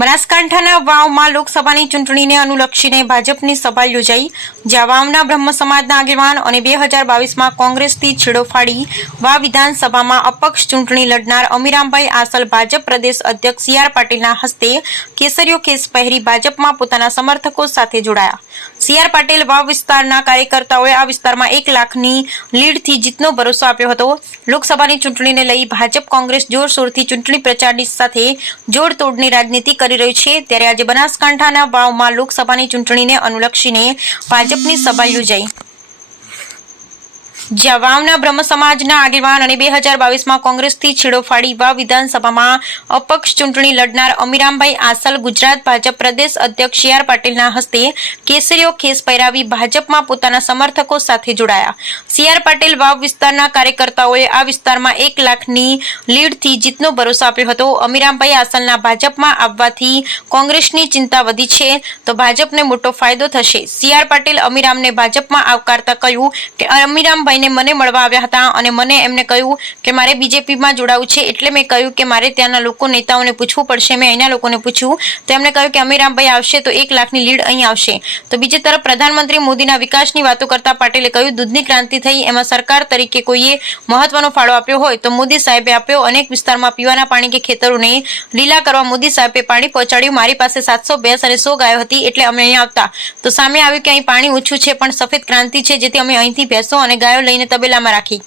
બનાસકાંઠાના વાવમાં લોકસભાની ચૂંટણીને અનુલક્ષીને ભાજપની સભા યોજાઈ, જ્યાં વાવના બ્રહ્મ સમાજના આગેવાન અને 2022માં કોંગ્રેસથી છેડો ફાડી વાવ વિધાનસભામાં અપક્ષ ચૂંટણી લડનાર અમીરામભાઈ આસલ ભાજપ પ્રદેશ અધ્યક્ષ CR પાટીલના હસ્તે કેસરીયો ખેસ પહેરી ભાજપમાં પોતાના સમર્થકો સાથે જોડાયા. CR પાટીલ વાવ વિસ્તારના કાર્યકર્તાઓએ આ વિસ્તારમાં 1 લાખની લીડથી જીતનો ભરોસો આપ્યો હતો. લોકસભાની ચૂંટણીને લઈ ભાજપ કોંગ્રેસ જોરશોરથી ચૂંટણી પ્રચારની સાથે જોડતોડની રાજનીતિ કરી રહ્યું છે. ત્યારે આજે બનાસકાંઠાના વાવમાં લોકસભાની ચૂંટણીને અનુલક્ષીને ભાજપની સભા યોજાઈ, જ્યાં વાવના બ્રહ્મ સમાજના આગેવાન અને 2022માં કોંગ્રેસથી છેડો ફાડી વાવ વિધાનસભામાં અપક્ષ ચૂંટણી લડનાર અમીરામભાઈ આસલ ગુજરાત ભાજપ પ્રદેશ અધ્યક્ષ CR પાટીલના હસ્તે કેસરીયો ખેસ પહેરાવી ભાજપમાં પોતાના સમર્થકો સાથે જોડાયા. CR પાટીલ વાવ વિસ્તારના કાર્યકર્તાઓએ આ વિસ્તારમાં 1 લાખની લીડથી જીતનો ભરોસો આપ્યો હતો. અમીરામભાઈ આસલના ભાજપમાં આવવાથી કોંગ્રેસની ચિંતા વધી છે તો ભાજપને મોટો ફાયદો થશે. CR પાટીલ અમીરામને ભાજપમાં આવકારતા કહ્યું કે અમીરામભાઈ મને મળવા આવ્યા હતા અને મને એમને કહ્યું કે મારે બીજેપીમાં જોડાવું છે, એટલે મેં કહ્યું કે મારે ત્યાંના લોકો નેતાઓને પૂછવું પડશે. મેં અહીંના લોકોને પૂછ્યું તો એમને કહ્યું કે અમીરામભાઈ આવશે તો 1 લાખની લીડ અહીં આવશે. તો બીજી તરફ પ્રધાનમંત્રી મોદીના વિકાસની વાતો કરતા પાટીલે કહ્યું, દૂધની ક્રાંતિ થઈ એમાં સરકાર તરીકે કોઈએ મહત્વનો ફાળો આપ્યો હોય તો મોદી સાહેબે આપ્યો. અનેક વિસ્તારમાં પીવાના પાણી કે ખેતરોને લીલા કરવા મોદી સાહેબે પાણી પહોંચાડ્યું. મારી પાસે 700 ભેંસ અને 100 ગાયો હતી, એટલે અમે અહીંયા આવતા. તો સામે આવ્યું કે અહીં પાણી ઓછું છે પણ સફેદ ક્રાંતિ છે, જેથી અમે અહીંથી ભેંસો અને ગાયો લઈને તબેલામાં રાખી.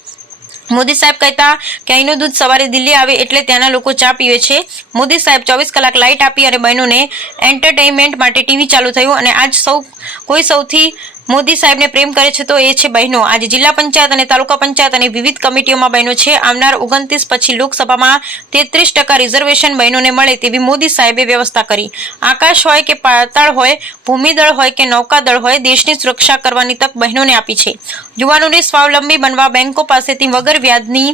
મોદી સાહેબ કહેતા કે અહીંનું દૂધ સવારે દિલ્હી આવે એટલે ત્યાંના લોકો ચા પીવે છે. મોદી સાહેબ 24 કલાક લાઇટ આપી અને બહેનોને એન્ટરટેઇનમેન્ટ માટે ટીવી ચાલુ થયું. અને આજ સૌથી મોદી સાહેબને પ્રેમ કરે છે તો એ છે બહેનો. આજે જિલ્લા પંચાયત અને તાલુકા પંચાયત અને વિવિધ કમિટીઓમાં બહેનો છે. આવનાર 29 પછી લોકસભામાં 33% રિઝર્વેશન બહેનોને મળે તેવી મોદી સાહેબે વ્યવસ્થા કરી. આકાશ હોય કે પાતાળ હોય, ભૂમિદળ હોય કે નૌકાદળ હોય, દેશની સુરક્ષા કરવાની તક બહેનોને આપી છે. યુવાનોને સ્વાવલંબી બનવા બેંકો પાસેથી વગર વ્યાજની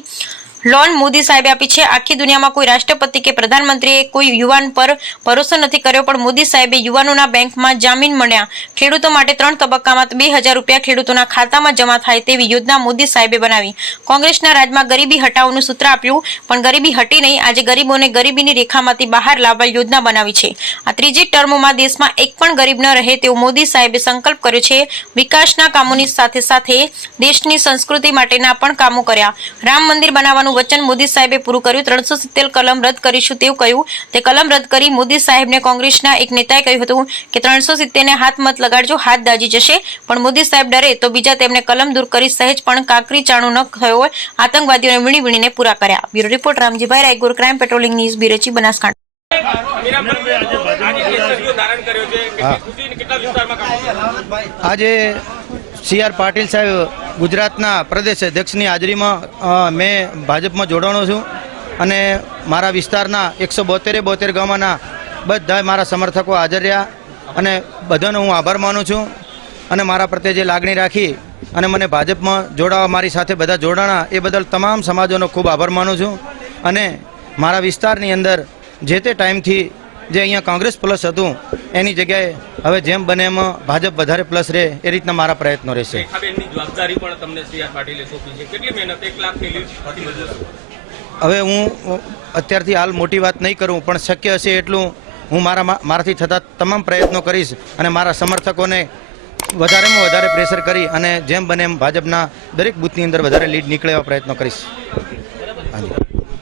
લોન મોદી સાહેબે આપી છે. આખી દુનિયામાં કોઈ રાષ્ટ્રપતિ કે પ્રધાનમંત્રીએ કોઈ યુવાન પર ભરોસો નથી કર્યો, પણ મોદી સાહેબે યુવાનોના બેંકમાં જામીન મળ્યા. ખેડૂતો માટે 3 તબક્કામાં 2000 રૂપિયા ખેડૂતોના ખાતામાં જમા થાય તેવી યોજના મોદી સાહેબે બનાવી. કોંગ્રેસના રાજમાં ગરીબી હટાવવાનું સૂત્ર આપ્યું, પણ ગરીબી હટી નહીં. આજે ગરીબોને ગરીબીની રેખામાંથી બહાર લાવવા યોજના બનાવી છે. આ ત્રીજી ટર્મમાં દેશમાં એક પણ ગરીબ ન રહે તેવો મોદી સાહેબે સંકલ્પ કર્યો છે. વિકાસના કામોની સાથે સાથે દેશની સંસ્કૃતિ માટેના પણ કામો કર્યા. રામ મંદિર બનાવવાનું વચન મોદી સાહેબે પૂરું કર્યું. 370 કલમ રદ કરીશું તેવું કહ્યું. તે કલમ રદ કરી મોદી સાહેબને કોંગ્રેસના એક નેતાએ કહ્યું હતું કે 370 ને હાથ મત લગાડજો, હાથ દાજી જશે. પણ મોદી સાહેબ ડરે તો બીજા તેમને કલમ દૂર કરી સહેજ પણ કાંકરી ચાણું ન થયો હોય આતંકવાદીઓને વીણી વીણીને પૂરા કર્યા. Bureau report Ramjibhai Raygur, crime patrolling news, Birechi, Banaskantha. આજે CR પાટીલ સાહેબ ગુજરાતના પ્રદેશ અધ્યક્ષની હાજરીમાં મેં ભાજપમાં જોડાણો છું અને મારા વિસ્તારના 172 ગામના બધા મારા સમર્થકો હાજર રહ્યા અને બધાનો હું આભાર માનું છું. અને મારા પ્રત્યે જે લાગણી રાખી અને મને ભાજપમાં જોડાવા મારી સાથે બધા જોડાણા એ બદલ તમામ સમાજોનો ખૂબ આભાર માનું છું. અને મારા વિસ્તારની અંદર જે તે ટાઈમથી જે અહીંયા કોંગ્રેસ પ્લસ હતું એની જગ્યાએ હવે જેમ બને એમ ભાજપ વધારે પ્લસ રહે એ રીતના મારા પ્રયત્નો રહેશે. હવે હું અત્યારથી હાલ મોટી વાત નહીં કરું, પણ શક્ય હશે એટલું હું મારાથી થતા તમામ પ્રયત્નો કરીશ અને મારા સમર્થકોને વધારેમાં વધારે પ્રેશર કરી અને જેમ બને એમ ભાજપના દરેક બૂથની અંદર વધારે લીડ નીકળે એવા પ્રયત્નો કરીશ. હાજી.